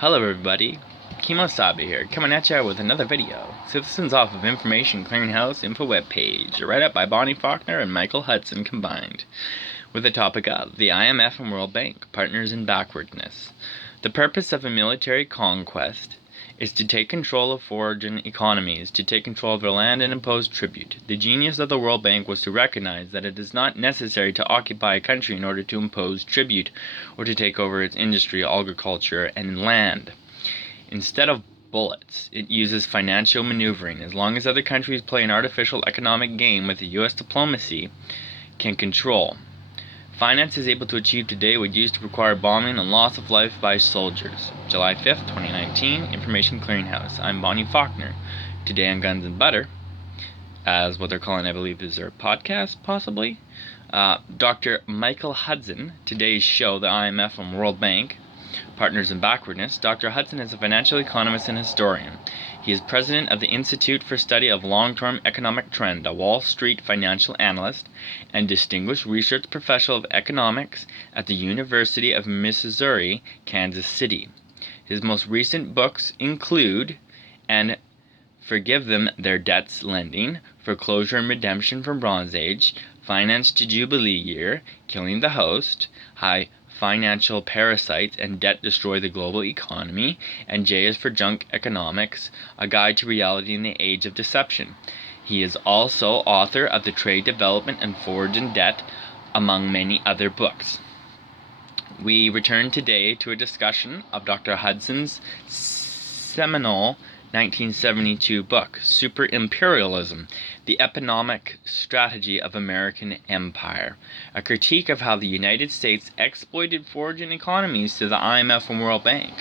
Hello everybody, Kemo Sabi here, coming at you with another video. So this one's off of Information Clearinghouse info webpage, right up by Faulkner and Michael Hudson combined, with the topic of the IMF and World Bank, partners in backwardness. The purpose of a military conquest is to take control of foreign economies, to take control of their land and impose tribute. The genius of the World Bank was to recognize that it is not necessary to occupy a country in order to impose tribute or to take over its industry, agriculture, and land. Instead of bullets, it uses financial maneuvering. As long as other countries play an artificial economic game with the U.S. diplomacy can control. Finance is able to achieve today what used to require bombing and loss of life by soldiers. July 5th, 2019, Information Clearinghouse. I'm Faulkner. Today on Guns and Butter, as what they're calling, I believe, is their podcast, possibly. Dr. Michael Hudson, today's show, the IMF and World Bank, Partners in Backwardness. Dr. Hudson is a financial economist and historian. He is president of the Institute for Study of Long-Term Economic Trend, a Wall Street financial analyst, and distinguished research professor of economics at the University of Missouri, Kansas City. His most recent books include And Forgive Them Their Debts Lending, Foreclosure and Redemption from Bronze Age, Finance to Jubilee Year, Killing the Host, High Financial Parasites and Debt Destroy the Global Economy, and J is for Junk Economics, A Guide to Reality in the Age of Deception. He is also author of The Trade, Development, and Foreign Debt, among many other books. We return today to a discussion of Dr. Hudson's seminal 1972 book, Super Imperialism, the Economic Strategy of American Empire, a critique of how the United States exploited foreign economies to the IMF and World Bank,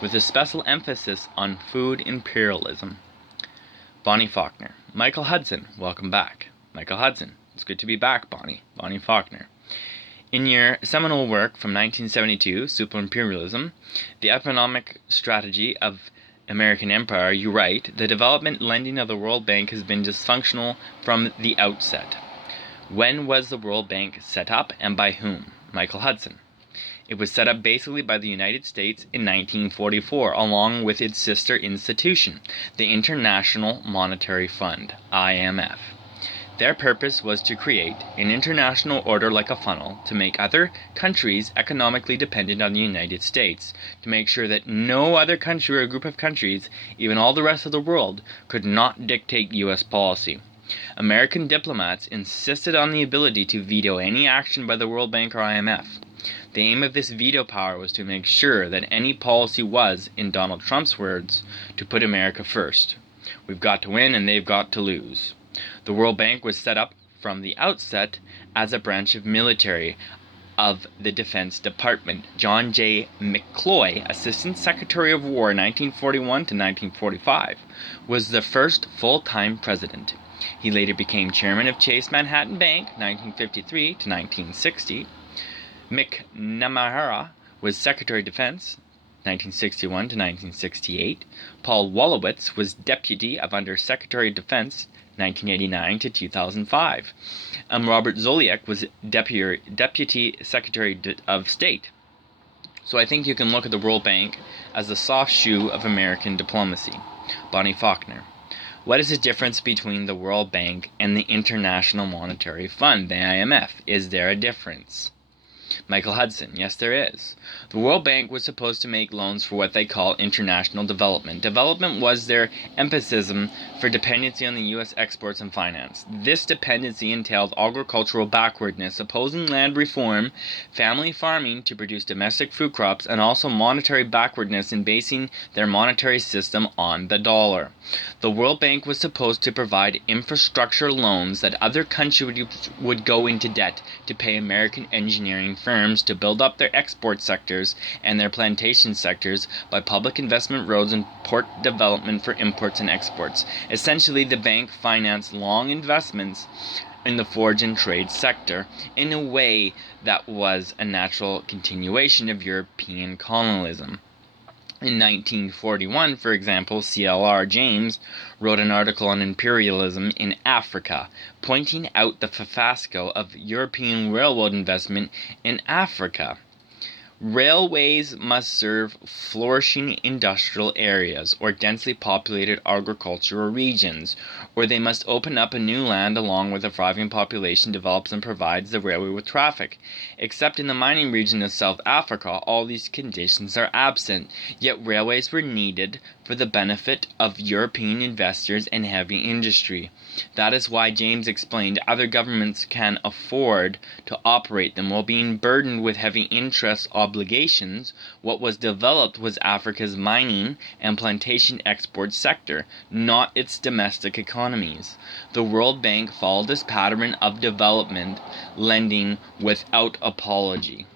with a special emphasis on food imperialism. Faulkner. Michael Hudson, welcome back. Michael Hudson, it's good to be back, Bonnie Faulkner. In your seminal work from 1972, Super Imperialism, the Economic Strategy of American Empire, you write, the development lending of the World Bank has been dysfunctional from the outset. When was the World Bank set up and by whom? Michael Hudson. It was set up basically by the United States in 1944, along with its sister institution, the International Monetary Fund, IMF. Their purpose was to create an international order like a funnel to make other countries economically dependent on the United States, to make sure that no other country or group of countries, even all the rest of the world, could not dictate U.S. policy. American diplomats insisted on the ability to veto any action by the World Bank or IMF. The aim of this veto power was to make sure that any policy was, in Donald Trump's words, to put America first. We've got to win and they've got to lose. The World Bank was set up from the outset as a branch of military of the Defense Department. John J. McCloy, Assistant Secretary of War 1941 to 1945, was the first full-time president. He later became chairman of Chase Manhattan Bank 1953 to 1960. McNamara was Secretary of Defense 1961 to 1968. Paul Wolowitz was Deputy of Under Secretary of Defense 1989 to 2005. Robert Zoliak was Deputy Secretary of State. So I think you can look at the World Bank as the soft shoe of American diplomacy. Faulkner. What is the difference between the World Bank and the International Monetary Fund, the IMF? Is there a difference? Michael Hudson. Yes, there is. The World Bank was supposed to make loans for what they call international development. Development was their emphasis for dependency on the U.S. exports and finance. This dependency entailed agricultural backwardness, opposing land reform, family farming to produce domestic food crops, and also monetary backwardness in basing their monetary system on the dollar. The World Bank was supposed to provide infrastructure loans that other countries would go into debt to pay American engineering firms to build up their export sectors and their plantation sectors by public investment, roads, and port development for imports and exports. Essentially, the bank financed long investments in the foreign trade sector in a way that was a natural continuation of European colonialism. In 1941, for example, C.L.R. James wrote an article on imperialism in Africa, pointing out the fiasco of European railroad investment in Africa. Railways must serve flourishing industrial areas or densely populated agricultural regions, or they must open up a new land along with a thriving population develops and provides the railway with traffic. Except in the mining region of South Africa, all these conditions are absent, yet railways were needed for the benefit of European investors and heavy industry. That is why James explained other governments can afford to operate them while being burdened with heavy interest obligations. What was developed was Africa's mining and plantation export sector, not its domestic economies. The World Bank followed this pattern of development lending without apology.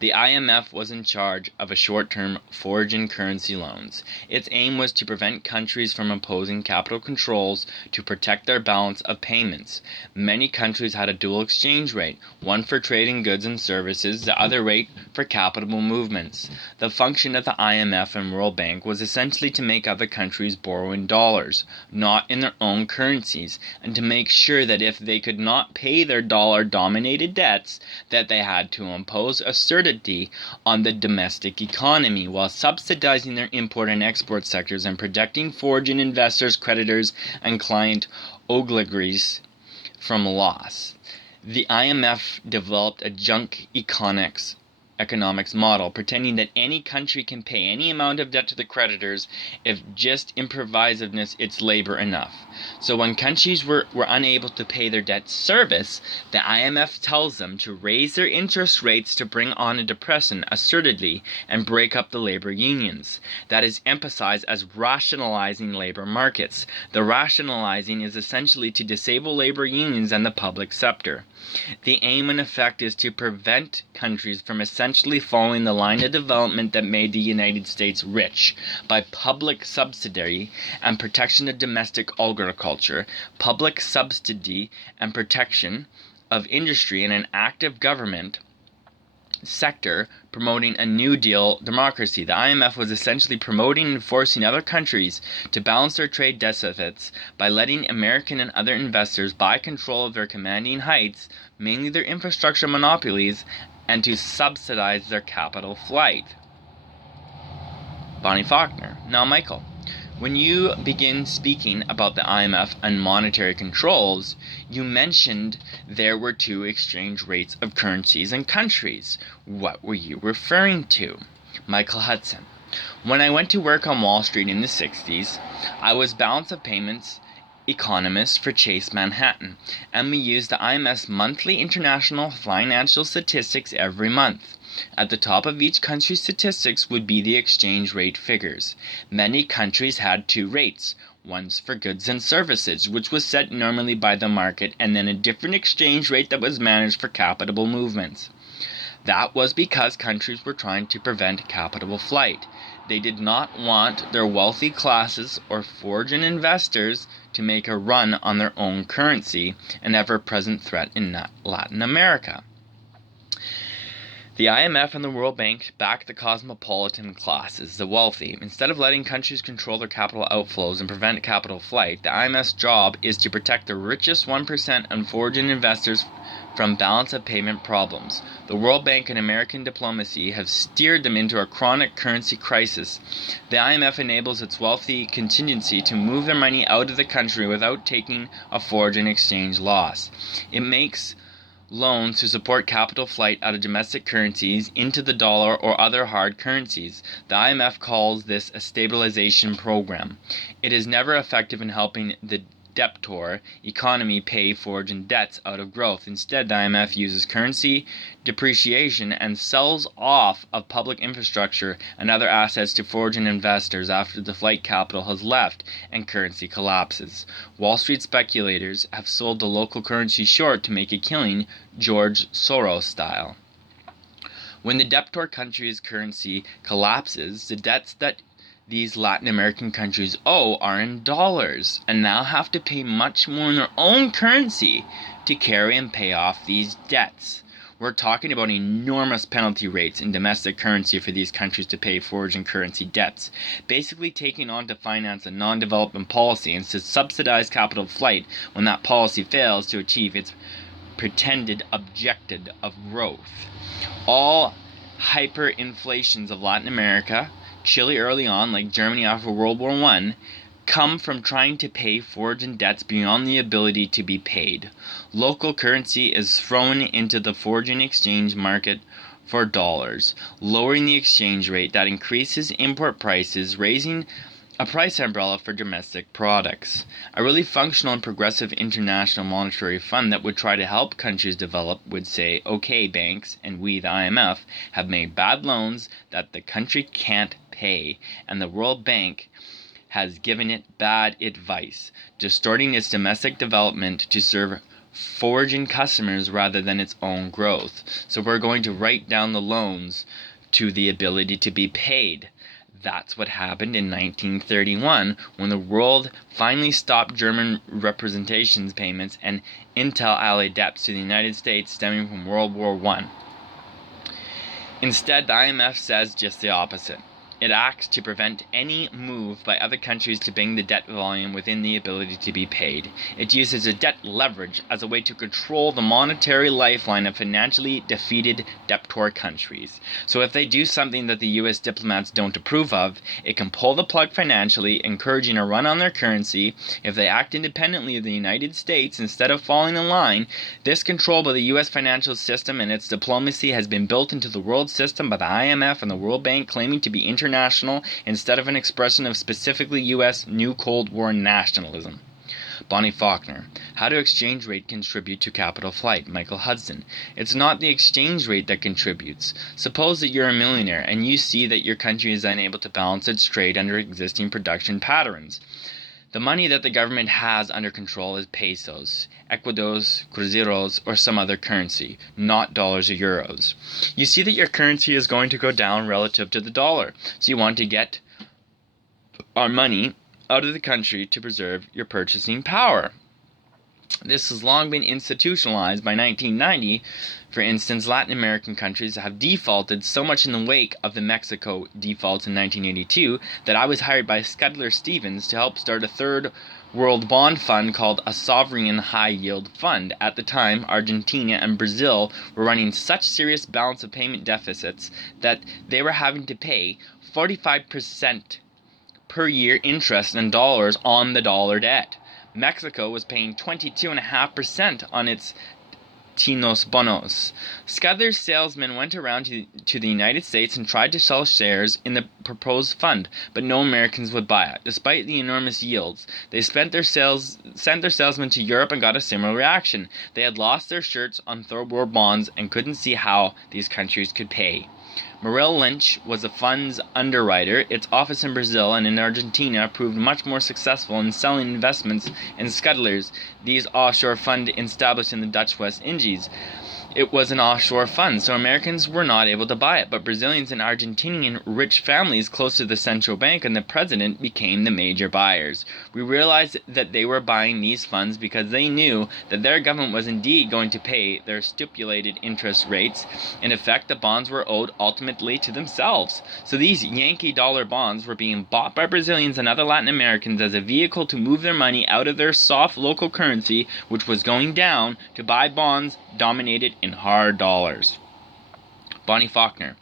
The IMF was in charge of short-term foreign currency loans. Its aim was to prevent countries from imposing capital controls to protect their balance of payments. Many countries had a dual exchange rate, one for trading goods and services, the other rate for capital movements. The function of the IMF and World Bank was essentially to make other countries borrow in dollars, not in their own currencies, and to make sure that if they could not pay their dollar-dominated debts, that they had to impose a certain on the domestic economy while subsidizing their import and export sectors and protecting foreign investors, creditors, and client oligarchies from loss. The IMF developed a junk economics model, pretending that any country can pay any amount of debt to the creditors if just improvisativeness it's labor enough. So when countries were unable to pay their debt service, the IMF tells them to raise their interest rates to bring on a depression assertedly and break up the labor unions. That is emphasized as rationalizing labor markets. The rationalizing is essentially to disable labor unions and the public sector. The aim in effect is to prevent countries from essentially following the line of development that made the United States rich by public subsidy and protection of domestic agriculture, public subsidy and protection of industry, and an active government sector promoting a New Deal democracy. The IMF was essentially promoting and forcing other countries to balance their trade deficits by letting American and other investors buy control of their commanding heights, mainly their infrastructure monopolies, and to subsidize their capital flight. Bonnie Faulkner. Now, Michael, when you begin speaking about the IMF and monetary controls, you mentioned there were two exchange rates of currencies and countries. What were you referring to? Michael Hudson. When I went to work on Wall Street in the 60s, I was balance of payments economist for Chase Manhattan, and we used the IMF's monthly international financial statistics every month. At the top of each country's statistics would be the exchange rate figures. Many countries had two rates, one for goods and services, which was set normally by the market, and then a different exchange rate that was managed for capital movements. That was because countries were trying to prevent capital flight. They did not want their wealthy classes or foreign investors to make a run on their own currency, an ever-present threat in Latin America. The IMF and the World Bank backed the cosmopolitan classes, the wealthy. Instead of letting countries control their capital outflows and prevent capital flight, the IMF's job is to protect the richest 1% and foreign investors from balance of payment problems. The World Bank and American diplomacy have steered them into a chronic currency crisis. The IMF enables its wealthy contingency to move their money out of the country without taking a foreign exchange loss. It makes loans to support capital flight out of domestic currencies into the dollar or other hard currencies. The IMF calls this a stabilization program. It is never effective in helping the debtor economy pay foreign debts out of growth. Instead, the IMF uses currency depreciation and sells off of public infrastructure and other assets to foreign investors after the flight capital has left and currency collapses. Wall Street speculators have sold the local currency short to make a killing, George Soros style. When the debtor country's currency collapses, the debts that these Latin American countries owe are in dollars and now have to pay much more in their own currency to carry and pay off these debts. We're talking about enormous penalty rates in domestic currency for these countries to pay foreign currency debts, basically taking on to finance a non-development policy and to subsidize capital flight when that policy fails to achieve its pretended objective of growth. All hyperinflations of Latin America, Chile early on, like Germany after World War I, come from trying to pay foreign debts beyond the ability to be paid. Local currency is thrown into the foreign exchange market for dollars, lowering the exchange rate that increases import prices, raising a price umbrella for domestic products. A really functional and progressive international monetary fund that would try to help countries develop would say, okay, banks, and we, the IMF, have made bad loans that the country can't pay, and the World Bank has given it bad advice, distorting its domestic development to serve foreign customers rather than its own growth. So we're going to write down the loans to the ability to be paid. That's what happened in 1931 when the world finally stopped German representations payments and inter-allied debts to the United States stemming from World War I. Instead, the IMF says just the opposite. It acts to prevent any move by other countries to bring the debt volume within the ability to be paid. It uses a debt leverage as a way to control the monetary lifeline of financially defeated debtor countries. So if they do something that the US diplomats don't approve of, it can pull the plug financially, encouraging a run on their currency. If they act independently of the United States instead of falling in line, this control by the US financial system and its diplomacy has been built into the world system by the IMF and the World Bank, claiming to be international instead of an expression of specifically U.S. New Cold War nationalism. Bonnie Faulkner. How do exchange rate contribute to capital flight? Michael Hudson. It's not the exchange rate that contributes. Suppose that you're a millionaire and you see that your country is unable to balance its trade under existing production patterns. The money that the government has under control is pesos, ecuados, cruzeros, or some other currency, not dollars or euros. You see that your currency is going to go down relative to the dollar, so you want to get our money out of the country to preserve your purchasing power. This has long been institutionalized. By 1990, for instance, Latin American countries have defaulted so much in the wake of the Mexico defaults in 1982 that I was hired by Scudler Stevens to help start a third world bond fund called a sovereign high yield fund. At the time, Argentina and Brazil were running such serious balance of payment deficits that they were having to pay 45% per year interest in dollars on the dollar debt. Mexico was paying 22.5% on its Tinos Bonos. Scudler's salesman went around to the United States and tried to sell shares in the proposed fund, but no Americans would buy it. Despite the enormous yields, they sent their salesmen to Europe and got a similar reaction. They had lost their shirts on third world bonds and couldn't see how these countries could pay. Merrill Lynch was the fund's underwriter. Its office in Brazil and in Argentina proved much more successful in selling investments in Scudler's, these offshore fund established in the Dutch West Indies. It was an offshore fund, so Americans were not able to buy it, but Brazilians and Argentinian rich families close to the central bank and the president became the major buyers. We realized that they were buying these funds because they knew that their government was indeed going to pay their stipulated interest rates. In effect, the bonds were owed ultimately to themselves. So these Yankee dollar bonds were being bought by Brazilians and other Latin Americans as a vehicle to move their money out of their soft local currency, which was going down, to buy bonds dominated in hard dollars. Bonnie Faulkner.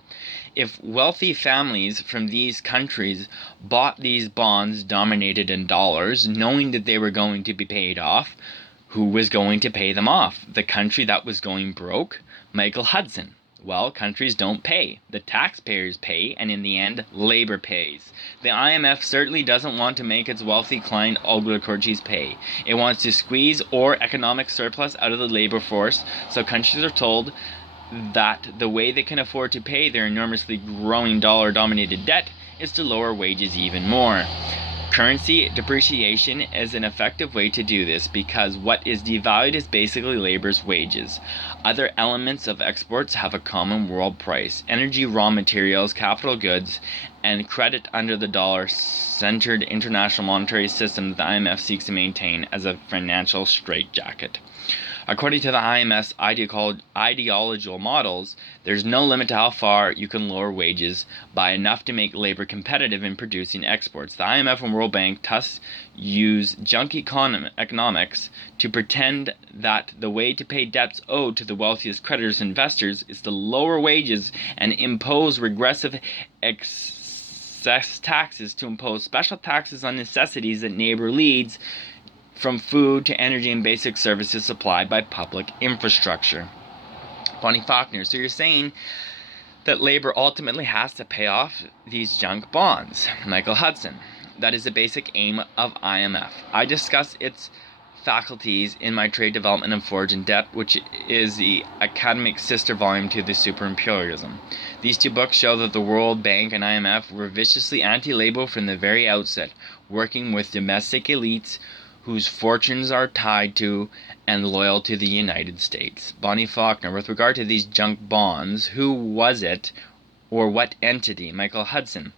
If wealthy families from these countries bought these bonds dominated in dollars, knowing that they were going to be paid off, who was going to pay them off? The country that was going broke? Michael Hudson. Well, countries don't pay. The taxpayers pay, and in the end, labor pays. The IMF certainly doesn't want to make its wealthy client oligarchies pay. It wants to squeeze or economic surplus out of the labor force, so countries are told that the way they can afford to pay their enormously growing dollar-dominated debt is to lower wages even more. Currency depreciation is an effective way to do this because what is devalued is basically labor's wages. Other elements of exports have a common world price: energy, raw materials, capital goods, and credit under the dollar-centered international monetary system that the IMF seeks to maintain as a financial straitjacket. According to the IMF's ideological models, there's no limit to how far you can lower wages by enough to make labor competitive in producing exports. The IMF and World Bank thus use junk economics to pretend that the way to pay debts owed to the wealthiest creditors and investors is to lower wages and impose regressive excess taxes, to impose special taxes on necessities that neighbor leads, from food to energy and basic services supplied by public infrastructure. Bonnie Faulkner, so you're saying that labor ultimately has to pay off these junk bonds. Michael Hudson, that is the basic aim of IMF. I discuss its faculties in my Trade Development and Forge in Depth, which is the academic sister volume to the Super Imperialism. These two books show that the World Bank and IMF were viciously anti-labor from the very outset, working with domestic elites whose fortunes are tied to and loyal to the United States. Bonnie Faulkner, with regard to these junk bonds, who was it or what entity? Michael Hudson.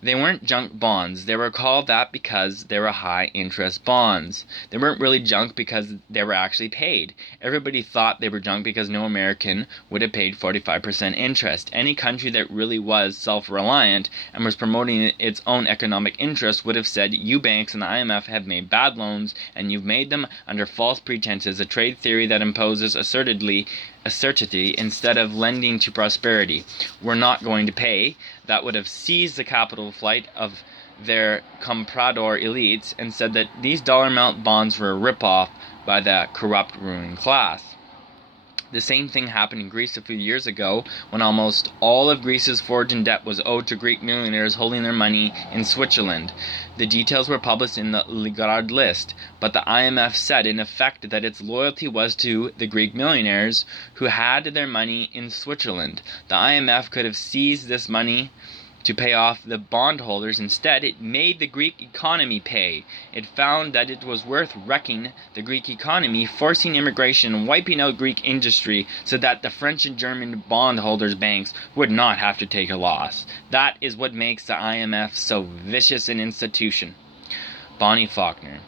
They weren't junk bonds. They were called that because they were high-interest bonds. They weren't really junk because they were actually paid. Everybody thought they were junk because no American would have paid 45% interest. Any country that really was self-reliant and was promoting its own economic interests would have said, you banks and the IMF have made bad loans and you've made them under false pretenses, a trade theory that imposes assertity instead of lending to prosperity. We're not going to pay. That would have seized the capital flight of their comprador elites and said that these dollar amount bonds were a ripoff by the corrupt ruling class. The same thing happened in Greece a few years ago when almost all of Greece's fortune debt was owed to Greek millionaires holding their money in Switzerland. The details were published in the Lagarde list, but the IMF said in effect that its loyalty was to the Greek millionaires who had their money in Switzerland. The IMF could have seized this money to pay off the bondholders. Instead, it made the Greek economy pay. It found that it was worth wrecking the Greek economy, forcing immigration and wiping out Greek industry so that the French and German bondholders' banks would not have to take a loss. That is what makes the IMF so vicious an institution. Bonnie Faulkner.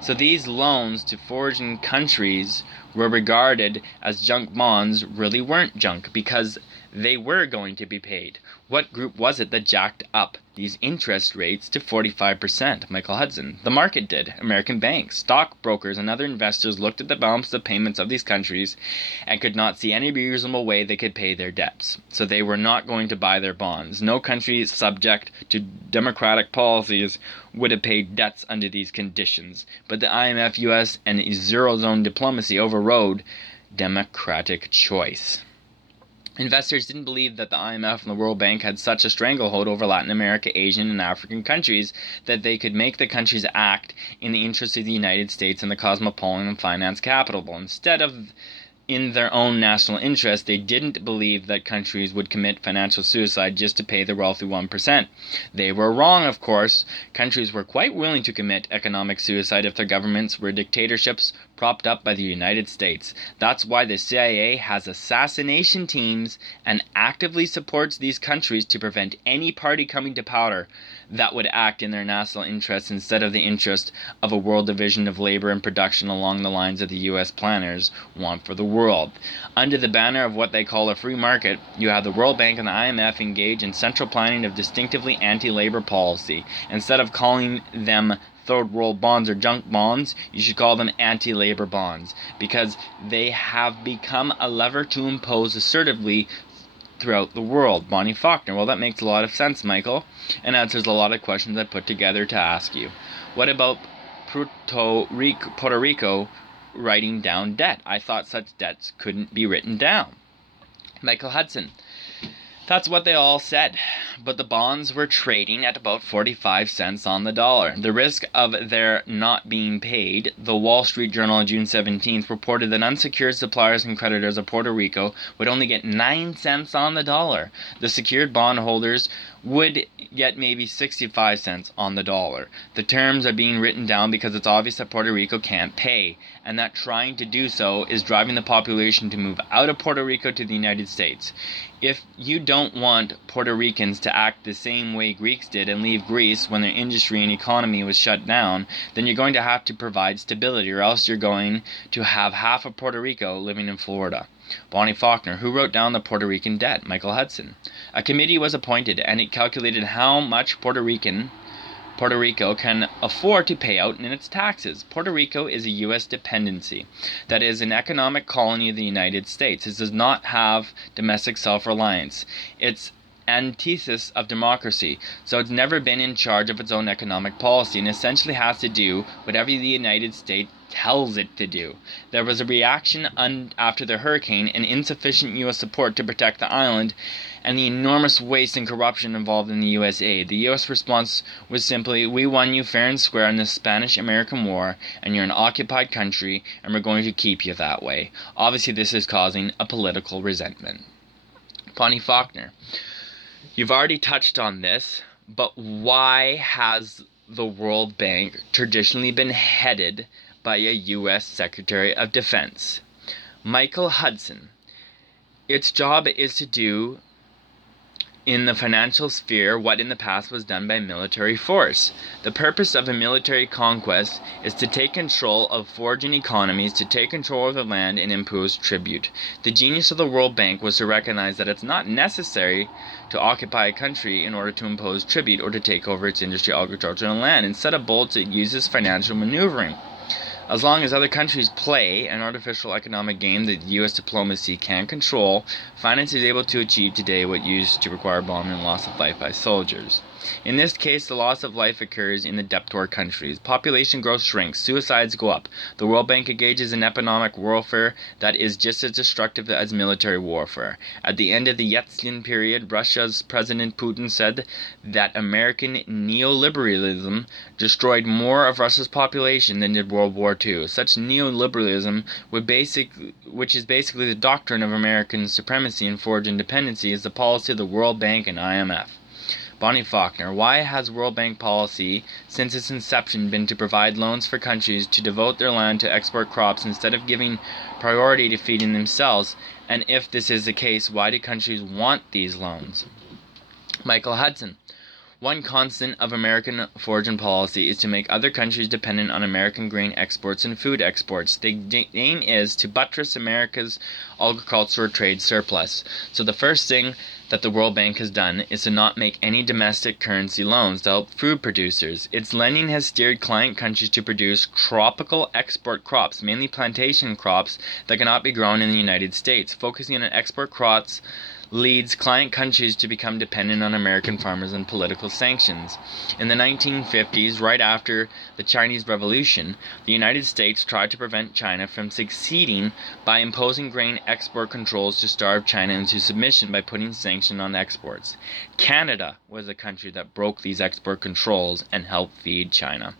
So these loans to foreign countries were regarded as junk bonds really weren't junk because they were going to be paid. What group was it that jacked up these interest rates to 45%? Michael Hudson. The market did. American banks, stockbrokers, and other investors looked at the balance of payments of these countries and could not see any reasonable way they could pay their debts. So they were not going to buy their bonds. No country subject to democratic policies would have paid debts under these conditions. But the IMF, US, and Eurozone diplomacy overrode democratic choice. Investors didn't believe that the IMF and the World Bank had such a stranglehold over Latin America, Asian, and African countries that they could make the countries act in the interest of the United States and the cosmopolitan finance capital. Instead of in their own national interest, they didn't believe that countries would commit financial suicide just to pay the wealthy 1%. They were wrong, of course. Countries were quite willing to commit economic suicide if their governments were dictatorships propped up by the United States. That's why the CIA has assassination teams and actively supports these countries to prevent any party coming to power that would act in their national interests instead of the interest of a world division of labor and production along the lines of the U.S. planners want for the world. Under the banner of what they call a free market, you have the World Bank and the IMF engage in central planning of distinctively anti-labor policy. Instead of calling them third world bonds or junk bonds, you should call them anti-labor bonds, because they have become a lever to impose assertively throughout the world. Bonnie Faulkner. Well, that makes a lot of sense, Michael, and answers a lot of questions I put together to ask you. What about Puerto Rico writing down debt? I thought such debts couldn't be written down. Michael Hudson. That's what they all said, but the bonds were trading at about 45 cents on the dollar. The risk of their not being paid, the Wall Street Journal on June 17th reported that unsecured suppliers and creditors of Puerto Rico would only get 9 cents on the dollar. The secured bondholders would get maybe 65 cents on the dollar. The terms are being written down because it's obvious that Puerto Rico can't pay, and that trying to do so is driving the population to move out of Puerto Rico to the United States. If you don't want Puerto Ricans to act the same way Greeks did and leave Greece when their industry and economy was shut down, then you're going to have to provide stability, or else you're going to have half of Puerto Rico living in Florida. Bonnie Faulkner. Who wrote down the Puerto Rican debt? Michael Hudson. A committee was appointed, and it calculated how much Puerto Rico can afford to pay out in its taxes. Puerto Rico is a U.S. dependency. That is, an economic colony of the United States. It does not have domestic self-reliance. It's antithesis of democracy, so it's never been in charge of its own economic policy and essentially has to do whatever the United States tells it to do. There was a reaction after the hurricane and insufficient U.S. support to protect the island and the enormous waste and corruption involved in the U.S. aid. The U.S. response was simply, we won you fair and square in the Spanish-American War, and you're an occupied country, and we're going to keep you that way. Obviously, this is causing a political resentment. Bonnie Faulkner. You've already touched on this, but why has the World Bank traditionally been headed by a U.S. Secretary of Defense? Michael Hudson. Its job is to do in the financial sphere what in the past was done by military force. The purpose of a military conquest is to take control of foraging economies, to take control of the land and impose tribute. The genius of the World Bank was to recognize that it's not necessary to occupy a country in order to impose tribute or to take over its industry, agriculture, and land. Instead of bullets, it uses financial maneuvering. As long as other countries play an artificial economic game that U.S. diplomacy can't control, finance is able to achieve today what used to require bombing and loss of life by soldiers. In this case, the loss of life occurs in the debtor countries. Population growth shrinks, suicides go up. The World Bank engages in economic warfare that is just as destructive as military warfare. At the end of the Yeltsin period, Russia's President Putin said that American neoliberalism destroyed more of Russia's population than did World War II. Such neoliberalism, which is basically the doctrine of American supremacy and forged independency, is the policy of the World Bank and IMF. Bonnie Faulkner. Why has World Bank policy since its inception been to provide loans for countries to devote their land to export crops instead of giving priority to feeding themselves? And if this is the case, why do countries want these loans? Michael Hudson. One constant of American foreign policy is to make other countries dependent on American grain exports and food exports. The aim is to buttress America's agricultural trade surplus. So the first thing that the World Bank has done is to not make any domestic currency loans to help food producers. Its lending has steered client countries to produce tropical export crops, mainly plantation crops that cannot be grown in the United States. Focusing on export crops leads client countries to become dependent on American farmers and political sanctions. In the 1950s, right after the Chinese Revolution, the United States tried to prevent China from succeeding by imposing grain export controls to starve China into submission by putting sanctions on exports. Canada was a country that broke these export controls and helped feed China.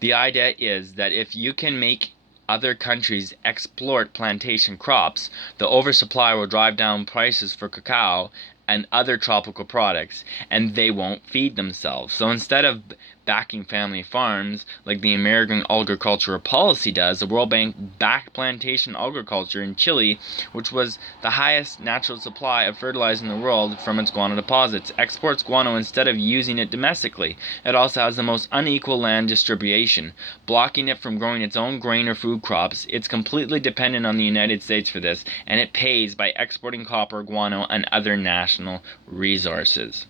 The idea is that if you can make other countries export plantation crops, the oversupply will drive down prices for cacao and other tropical products, and they won't feed themselves. So instead of backing family farms like the American agricultural policy does, the World Bank backed plantation agriculture in Chile, which was the highest natural supply of fertilizer in the world from its guano deposits. Exports guano instead of using it domestically. It also has the most unequal land distribution, blocking it from growing its own grain or food crops. It's completely dependent on the United States for this, and it pays by exporting copper, guano, and other national resources.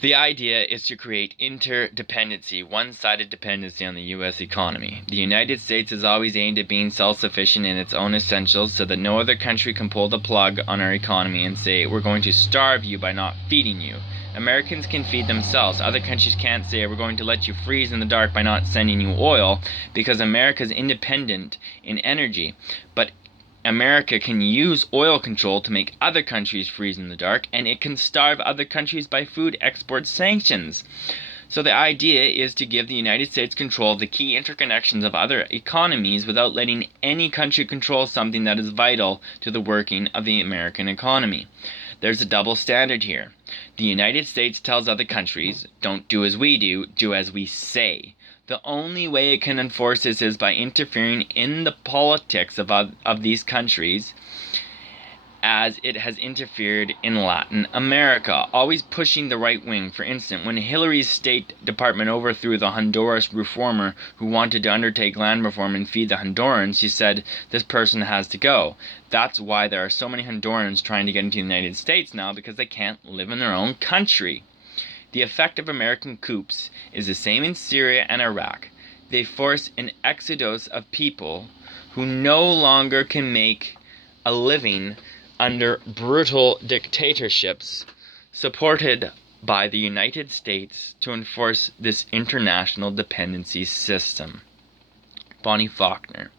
The idea is to create interdependency, one-sided dependency on the U.S. economy. The United States has always aimed at being self-sufficient in its own essentials so that no other country can pull the plug on our economy and say, we're going to starve you by not feeding you. Americans can feed themselves. Other countries can't say, we're going to let you freeze in the dark by not sending you oil, because America is independent in energy. But America can use oil control to make other countries freeze in the dark, and it can starve other countries by food export sanctions. So the idea is to give the United States control of the key interconnections of other economies without letting any country control something that is vital to the working of the American economy. There's a double standard here. The United States tells other countries, don't do as we do, do as we say. The only way it can enforce this is by interfering in the politics of these countries as it has interfered in Latin America, always pushing the right wing. For instance, when Hillary's State Department overthrew the Honduras reformer who wanted to undertake land reform and feed the Hondurans, she said, "This person has to go." That's why there are so many Hondurans trying to get into the United States now, because they can't live in their own country. The effect of American coups is the same in Syria and Iraq. They force an exodus of people who no longer can make a living under brutal dictatorships supported by the United States to enforce this international dependency system. Bonnie Faulkner.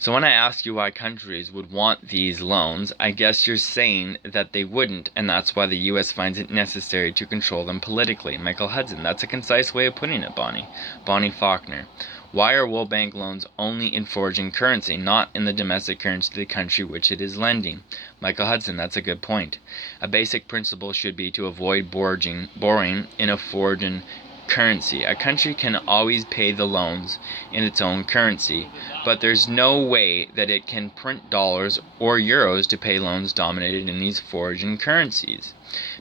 So when I ask you why countries would want these loans, I guess you're saying that they wouldn't, and that's why the U.S. finds it necessary to control them politically. Michael Hudson. That's a concise way of putting it, Bonnie. Bonnie Faulkner. Why are World Bank loans only in foreign currency, not in the domestic currency of the country which it is lending? Michael Hudson, that's a good point. A basic principle should be to avoid borrowing in a foreign currency. A country can always pay the loans in its own currency, but there's no way that it can print dollars or euros to pay loans dominated in these foreign currencies.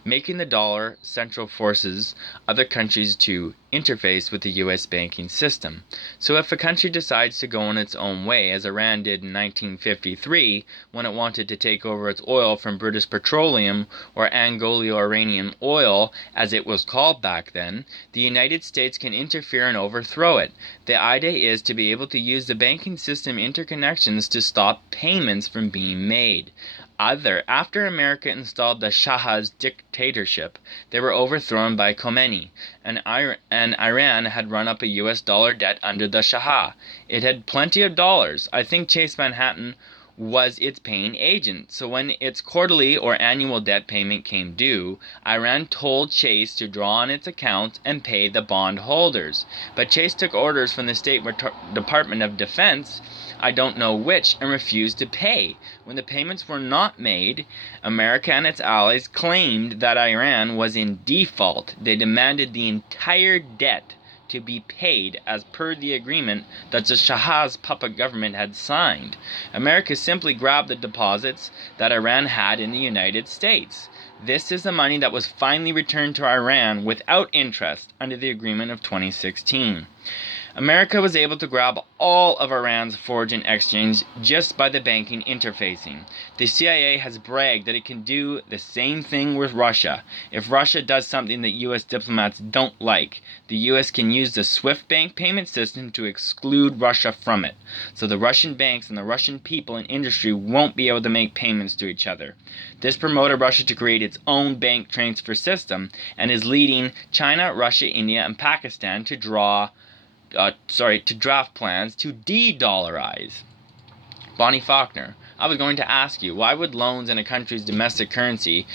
Making the dollar central forces other countries to interface with the U.S. banking system. So if a country decides to go in its own way, as Iran did in 1953 when it wanted to take over its oil from British Petroleum, or Anglo-Iranian oil as it was called back then, the United States can interfere and overthrow it. The idea is to be able to use the banking system interconnections to stop payments from being made. After America installed the Shah's dictatorship, they were overthrown by Khomeini, and Iran had run up a US dollar debt under the Shah. It had plenty of dollars. I think Chase Manhattan was its paying agent. So when its quarterly or annual debt payment came due, Iran told Chase to draw on its account and pay the bondholders. But Chase took orders from the State Department of Defense, I don't know which, and refused to pay. When the payments were not made, America and its allies claimed that Iran was in default. They demanded the entire debt to be paid as per the agreement that the Shah's puppet government had signed. America simply grabbed the deposits that Iran had in the United States. This is the money that was finally returned to Iran without interest under the agreement of 2016. America was able to grab all of Iran's foreign exchange just by the banking interfacing. The CIA has bragged that it can do the same thing with Russia. If Russia does something that U.S. diplomats don't like, the U.S. can use the SWIFT bank payment system to exclude Russia from it. So the Russian banks and the Russian people and industry won't be able to make payments to each other. This promoted Russia to create its own bank transfer system and is leading China, Russia, India, and Pakistan to draft plans to de-dollarize. Bonnie Faulkner. I was going to ask you, why would loans in a country's domestic currency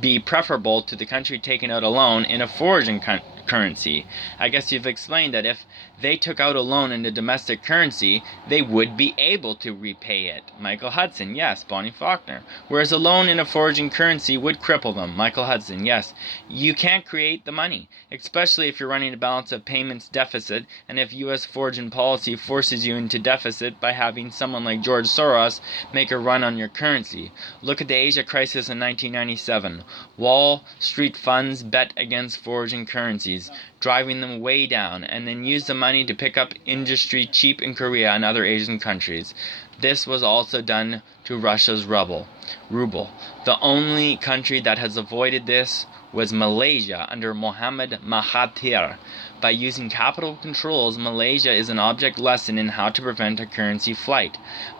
be preferable to the country taking out a loan in a foreign currency? I guess you've explained that if they took out a loan in the domestic currency, they would be able to repay it. Michael Hudson. Yes. Bonnie Faulkner. Whereas a loan in a foreign currency would cripple them. Michael Hudson. Yes. You can't create the money, especially if you're running a balance of payments deficit, and if U.S. foreign policy forces you into deficit by having someone like George Soros make a run on your currency. Look at the Asia crisis in 1997. Wall Street funds bet against foreign currencies, driving them way down, and then use the money to pick up industry cheap in Korea and other Asian countries. This was also done to Russia's ruble. The only country that has avoided this was Malaysia under Mohammed Mahathir. By using capital controls, Malaysia is an object lesson in how to prevent a currency flight.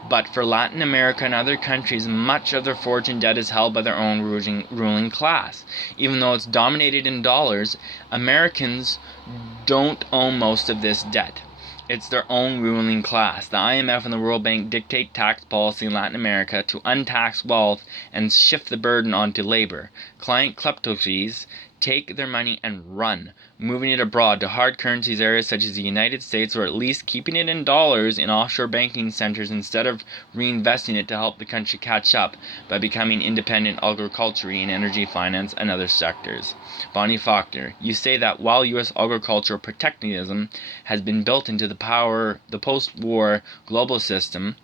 But for Latin America and other countries, much of their foreign debt is held by their own ruling class. Even though it's dominated in dollars, Americans don't own most of this debt. It's their own ruling class. The IMF and the World Bank dictate tax policy in Latin America to untax wealth and shift the burden onto labor. Client kleptocracies take their money and run, moving it abroad to hard currencies areas such as the United States, or at least keeping it in dollars in offshore banking centers instead of reinvesting it to help the country catch up by becoming independent agriculture in energy, finance, and other sectors. Bonnie Faulkner. You say that while U.S. agricultural protectionism has been built into the post-war global system,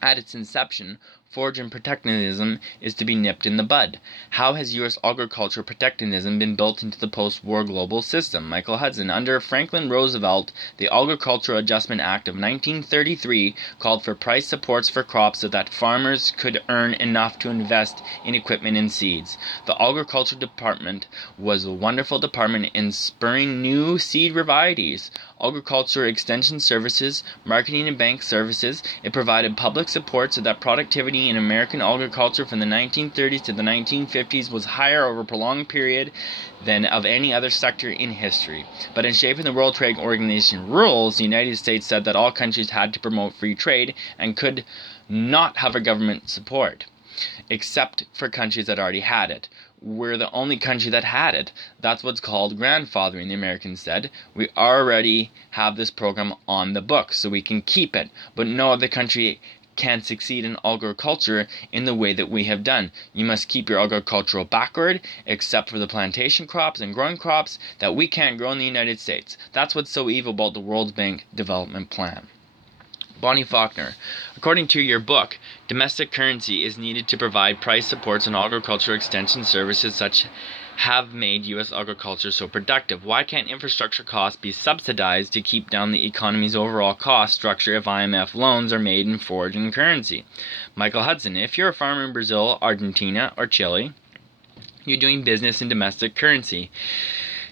at its inception, Foreign protectionism is to be nipped in the bud. How has U.S. agricultural protectionism been built into the post-war global system? Michael Hudson. Under Franklin Roosevelt, the Agricultural Adjustment Act of 1933 called for price supports for crops so that farmers could earn enough to invest in equipment and seeds. The Agriculture Department was a wonderful department in spurring new seed varieties. Agriculture Extension Services, Marketing and Bank Services. It provided public support so that productivity in American agriculture from the 1930s to the 1950s was higher over a prolonged period than of any other sector in history. But in shaping the World Trade Organization rules, the United States said that all countries had to promote free trade and could not have a government support, except for countries that already had it. We're the only country that had it. That's what's called grandfathering, the Americans said. We already have this program on the books, so we can keep it. But no other country can succeed in agriculture in the way that we have done. You must keep your agricultural backward, except for the plantation crops and growing crops that we can't grow in the United States. That's what's so evil about the World Bank Development Plan. Bonnie Faulkner. According to your book, domestic currency is needed to provide price supports and agriculture extension services such have made U.S. agriculture so productive. Why can't infrastructure costs be subsidized to keep down the economy's overall cost structure if IMF loans are made in foreign currency? Michael Hudson. If you're a farmer in Brazil, Argentina, or Chile, you're doing business in domestic currency.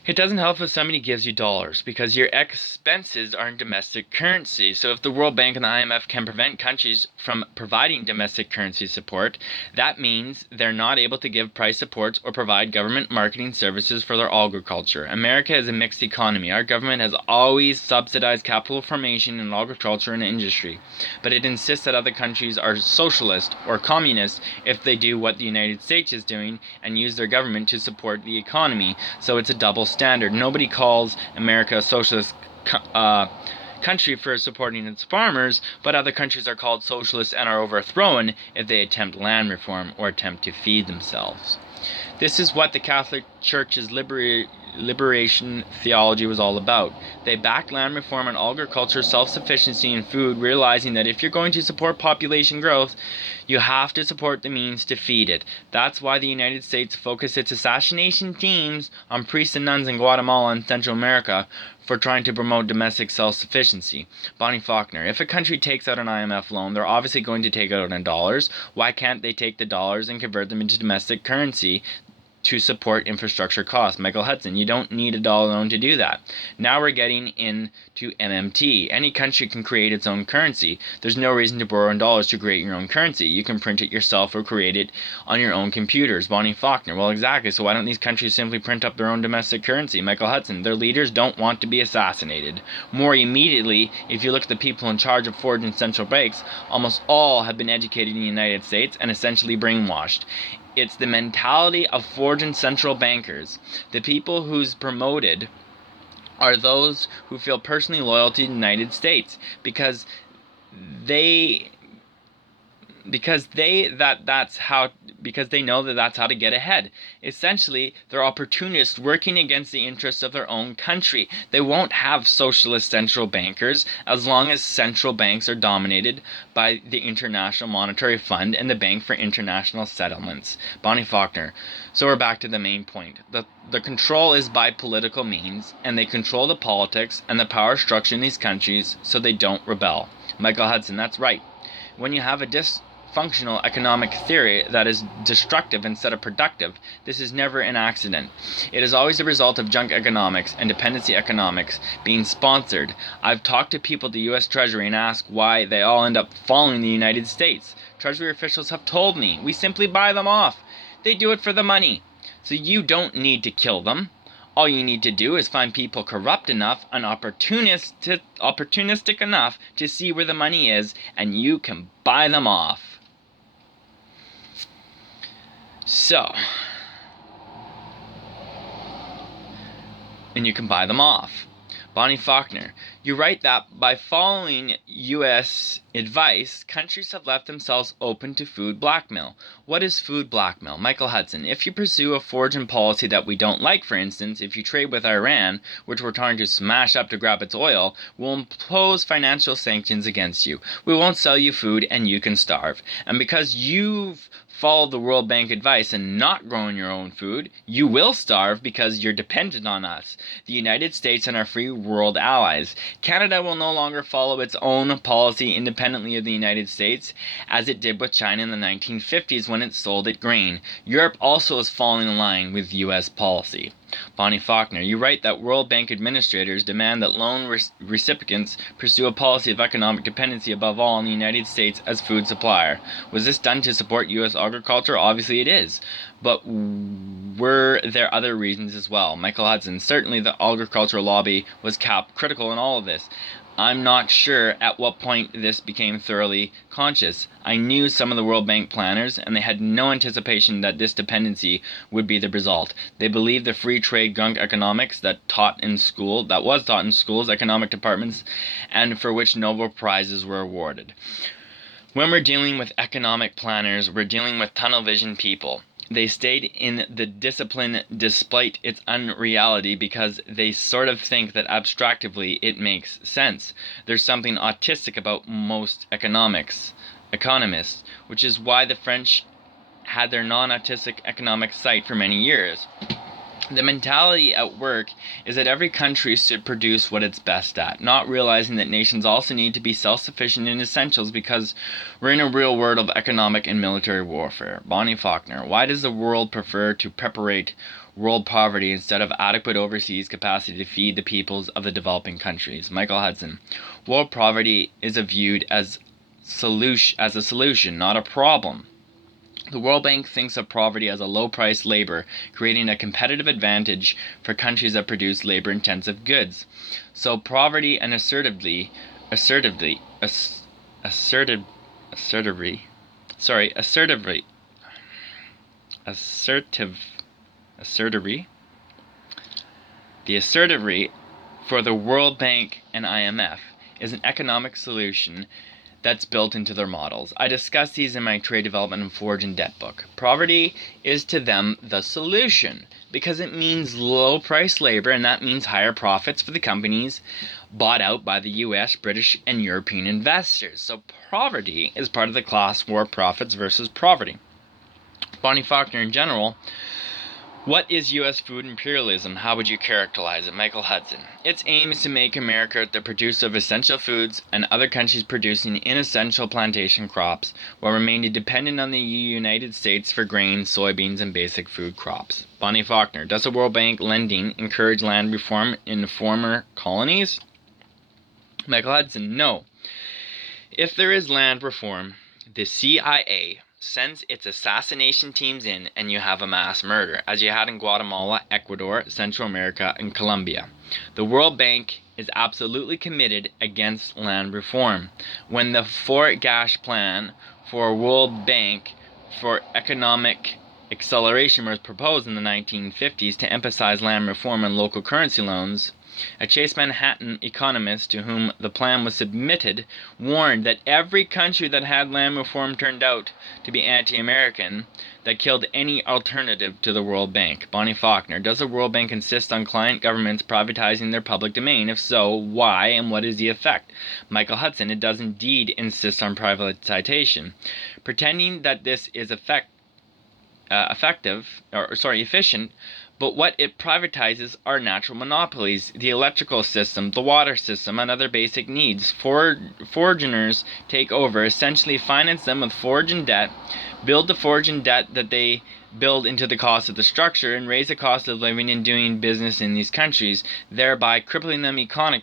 It doesn't help if somebody gives you dollars because your expenses are in domestic currency. So if the World Bank and the IMF can prevent countries from providing domestic currency support, that means they're not able to give price supports or provide government marketing services for their agriculture. America is a mixed economy. Our government has always subsidized capital formation in agriculture and industry, but it insists that other countries are socialist or communist if they do what the United States is doing and use their government to support the economy. So it's a double standard. Nobody calls America a socialist country for supporting its farmers, but other countries are called socialist and are overthrown if they attempt land reform or attempt to feed themselves. This is what the Catholic Church's liberation theology was all about. They backed land reform and agriculture, self-sufficiency in food, realizing that if you're going to support population growth, you have to support the means to feed it. That's why the United States focused its assassination teams on priests and nuns in Guatemala and Central America for trying to promote domestic self-sufficiency. Bonnie Faulkner. If a country takes out an IMF loan, they're obviously going to take it out in dollars. Why can't they take the dollars and convert them into domestic currency to support infrastructure costs? Michael Hudson. You don't need a dollar loan to do that. Now we're getting into MMT. Any country can create its own currency. There's no reason to borrow in dollars to create your own currency. You can print it yourself or create it on your own computers. Bonnie Faulkner. Well, exactly. So why don't these countries simply print up their own domestic currency? Michael Hudson. Their leaders don't want to be assassinated. More immediately, if you look at the people in charge of foreign central banks, almost all have been educated in the United States and essentially brainwashed. It's the mentality of foreign central bankers. The people who's promoted are those who feel personally loyal to the United States because they know that that's how to get ahead. Essentially, they're opportunists working against the interests of their own country. They won't have socialist central bankers as long as central banks are dominated by the International Monetary Fund and the Bank for International Settlements. Bonnie Faulkner. So we're back to the main point. The control is by political means, and they control the politics and the power structure in these countries so they don't rebel. Michael Hudson. That's right. When you have a dysfunctional economic theory that is destructive instead of productive, this is never an accident. It is always the result of junk economics and dependency economics being sponsored. I've talked to people at the U.S. Treasury and asked why they all end up following the United States. Treasury officials have told me, we simply buy them off. They do it for the money. So you don't need to kill them. All you need to do is find people corrupt enough and opportunistic enough to see where the money is, and you can buy them off. So, and you can buy them off. Bonnie Faulkner. You write that by following U.S. advice, countries have left themselves open to food blackmail. What is food blackmail? Michael Hudson. If you pursue a foreign policy that we don't like, for instance, if you trade with Iran, which we're trying to smash up to grab its oil, we'll impose financial sanctions against you. We won't sell you food and you can starve. And because you've followed the World Bank advice and not grown your own food, you will starve because you're dependent on us, the United States and our free world allies. Canada will no longer follow its own policy independently of the United States, as it did with China in the 1950s when it sold it grain. Europe also is falling in line with U.S. policy. Bonnie Faulkner, you write that World Bank administrators demand that loan recipients pursue a policy of economic dependency above all on the United States as food supplier. Was this done to support U.S. agriculture? Obviously it is. But were there other reasons as well? Michael Hudson, certainly the agricultural lobby was critical in all of this. I'm not sure at what point this became thoroughly conscious. I knew some of the World Bank planners, and they had no anticipation that this dependency would be the result. They believed the free trade gunk economics that was taught in schools, economic departments, and for which Nobel Prizes were awarded. When we're dealing with economic planners, we're dealing with tunnel vision people. They stayed in the discipline despite its unreality because they sort of think that abstractively it makes sense. There's something autistic about most economists, which is why the French had their non-autistic economic site for many years. The mentality at work is that every country should produce what it's best at, not realizing that nations also need to be self-sufficient in essentials because we're in a real world of economic and military warfare. Bonnie Faulkner, why does the world prefer to perpetuate world poverty instead of adequate overseas capacity to feed the peoples of the developing countries? Michael Hudson, world poverty is viewed as a solution, not a problem. The World Bank thinks of poverty as a low-priced labor, creating a competitive advantage for countries that produce labor-intensive goods. So poverty and assertive The assertivity for the World Bank and IMF is an economic solution that's built into their models. I discuss these in my Trade Development and Forge and Debt book. Poverty is to them the solution because it means low-priced labor, and that means higher profits for the companies bought out by the US, British, and European investors. So poverty is part of the class war, profits versus poverty. Bonnie Faulkner, in general, what is U.S. food imperialism? How would you characterize it? Michael Hudson. Its aim is to make America the producer of essential foods and other countries producing inessential plantation crops while remaining dependent on the United States for grain, soybeans, and basic food crops. Bonnie Faulkner. Does the World Bank lending encourage land reform in former colonies? Michael Hudson. No. If there is land reform, the CIA sends its assassination teams in and you have a mass murder, as you had in Guatemala, Ecuador, Central America, and Colombia. The World Bank is absolutely committed against land reform. When the Fort Gash plan for World Bank for economic acceleration was proposed in the 1950s to emphasize land reform and local currency loans, a Chase Manhattan economist to whom the plan was submitted warned that every country that had land reform turned out to be anti-American that killed any alternative to the World Bank. Bonnie Faulkner. Does the World Bank insist on client governments privatizing their public domain? If so, why and what is the effect? Michael Hudson. It does indeed insist on privatization. Pretending that this is efficient, but what it privatizes are natural monopolies, the electrical system, the water system, and other basic needs. Foreigners take over, essentially finance them with foreign debt, build the foreign debt that they build into the cost of the structure, and raise the cost of living and doing business in these countries, thereby crippling them economically.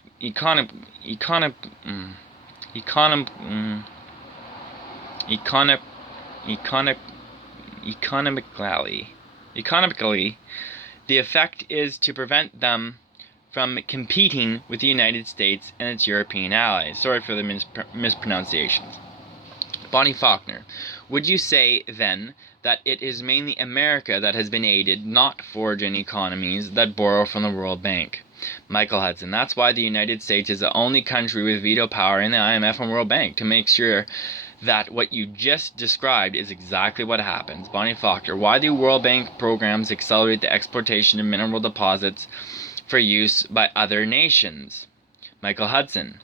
The effect is to prevent them from competing with the United States and its European allies. Sorry for the mispronunciations. Bonnie Faulkner. Would you say, then, that it is mainly America that has been aided, not foreign economies that borrow from the World Bank? Michael Hudson. That's why the United States is the only country with veto power in the IMF and World Bank, to make sure that what you just described is exactly what happens. Bonnie Faulkner, why do World Bank programs accelerate the exportation of mineral deposits for use by other nations? Michael Hudson,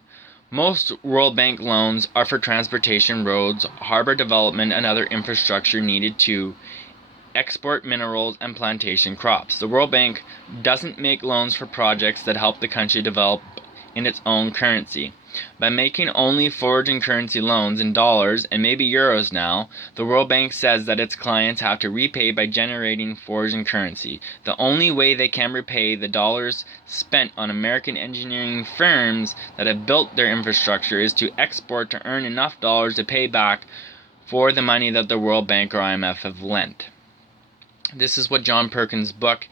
most World Bank loans are for transportation, roads, harbor development, and other infrastructure needed to export minerals and plantation crops. The World Bank doesn't make loans for projects that help the country develop in its own currency. By making only foreign currency loans in dollars and maybe euros now, the World Bank says that its clients have to repay by generating foreign currency. The only way they can repay the dollars spent on American engineering firms that have built their infrastructure is to export to earn enough dollars to pay back for the money that the World Bank or IMF have lent. This is what John Perkins' book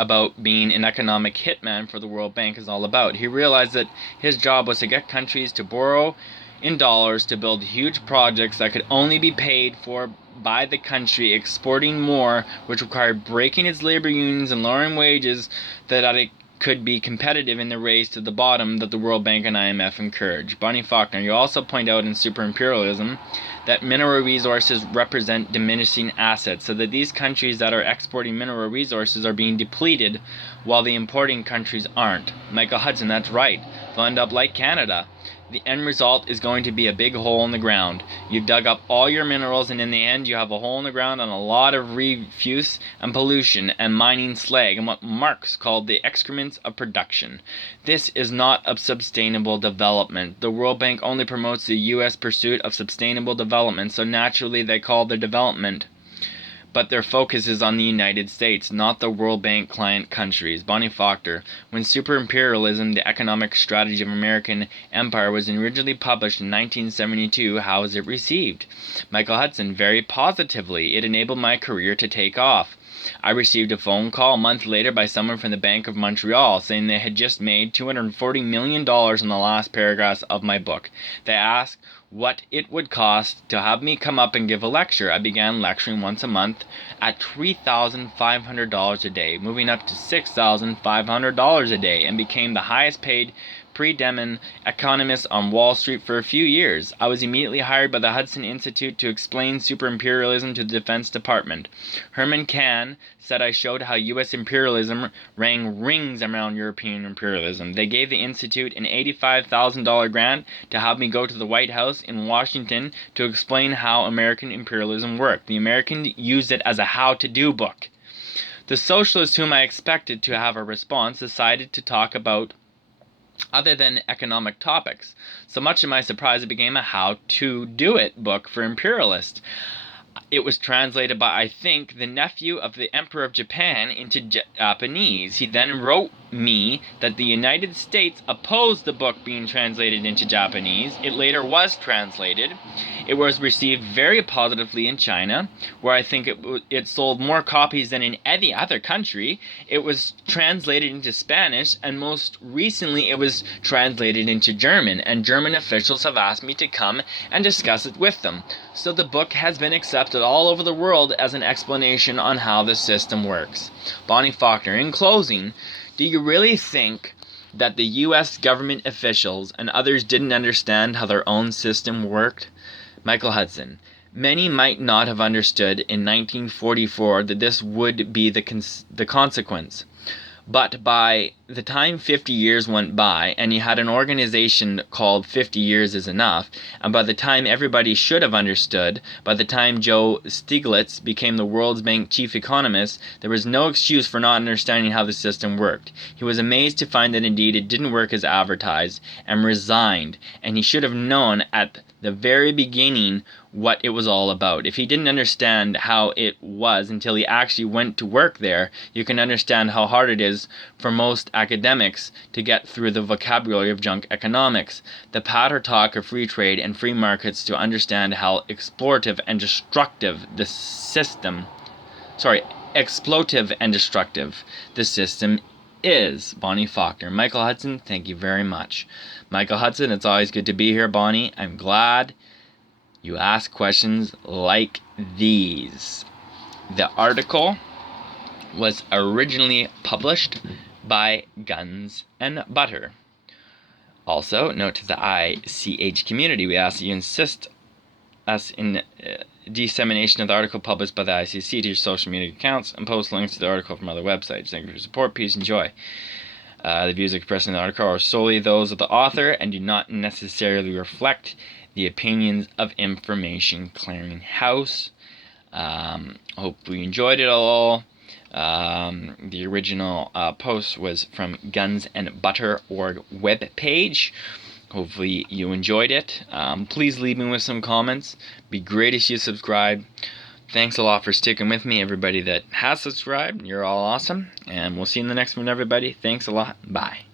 about being an economic hitman for the World Bank is all about. He realized that his job was to get countries to borrow in dollars to build huge projects that could only be paid for by the country exporting more, which required breaking its labor unions and lowering wages that it could be competitive in the race to the bottom that the World Bank and IMF encourage. Bonnie Faulkner, you also point out in Super Imperialism that mineral resources represent diminishing assets, so that these countries that are exporting mineral resources are being depleted while the importing countries aren't. Michael Hudson, that's right. They'll end up like Canada. The end result is going to be a big hole in the ground. You've dug up all your minerals, and in the end you have a hole in the ground and a lot of refuse and pollution and mining slag and what Marx called the excrements of production. This is not a sustainable development. The World Bank only promotes the U.S. pursuit of sustainable development, so naturally they call their development. But their focus is on the United States, not the World Bank client countries. Bonnie Faulkner, when Super Imperialism, the Economic Strategy of American Empire, was originally published in 1972, how was it received? Michael Hudson, very positively. It enabled my career to take off. I received a phone call a month later by someone from the Bank of Montreal saying they had just made $240 million in the last paragraphs of my book. They asked what it would cost to have me come up and give a lecture. I began lecturing once a month at $3,500 a day, moving up to $6,500 a day, and became the highest paid pre-Demon economist on Wall Street for a few years. I was immediately hired by the Hudson Institute to explain super imperialism to the Defense Department. Herman Kahn said I showed how U.S. imperialism rang rings around European imperialism. They gave the Institute an $85,000 grant to have me go to the White House in Washington to explain how American imperialism worked. The Americans used it as a how-to-do book. The socialists whom I expected to have a response decided to talk about other than economic topics. So much to my surprise, it became a how-to-do-it book for imperialists. It was translated by, I think, the nephew of the Emperor of Japan into Japanese. He then wrote me that the United States opposed the book being translated into Japanese. It later was translated. It was received very positively in China, where I think it sold more copies than in any other country. It was translated into Spanish, and most recently it was translated into German, and German officials have asked me to come and discuss it with them. So the book has been accepted all over the world as an explanation on how the system works. Bonnie Faulkner, in closing, do you really think that the U.S. government officials and others didn't understand how their own system worked? Michael Hudson, many might not have understood in 1944 that this would be the consequence. But by the time 50 years went by, and you had an organization called 50 Years is Enough, and by the time everybody should have understood, by the time Joe Stiglitz became the World Bank chief economist, there was no excuse for not understanding how the system worked. He was amazed to find that indeed it didn't work as advertised, and resigned, and he should have known at the very beginning what it was all about. If he didn't understand how it was until he actually went to work there, you can understand how hard it is for most academics to get through the vocabulary of junk economics, the patter talk of free trade and free markets, to understand how exploitive and destructive the system is. Bonnie Faulkner. Michael Hudson, thank you very much. Michael Hudson, it's always good to be here, Bonnie. I'm glad you ask questions like these. The article was originally published by Guns and Butter. Also, note to the ICH community, we ask that you insist us in dissemination of the article published by the ICC to your social media accounts, and post links to the article from other websites. Thank you for your support, peace, and joy. The views expressed in the article are solely those of the author and do not necessarily reflect the opinions of Information Clearinghouse. Hope you enjoyed it all. The original post was from gunsandbutter.org webpage. Hopefully you enjoyed it. Please leave me with some comments. Be great if you subscribe. Thanks a lot for sticking with me, everybody that has subscribed. You're all awesome. And we'll see you in the next one, everybody. Thanks a lot. Bye.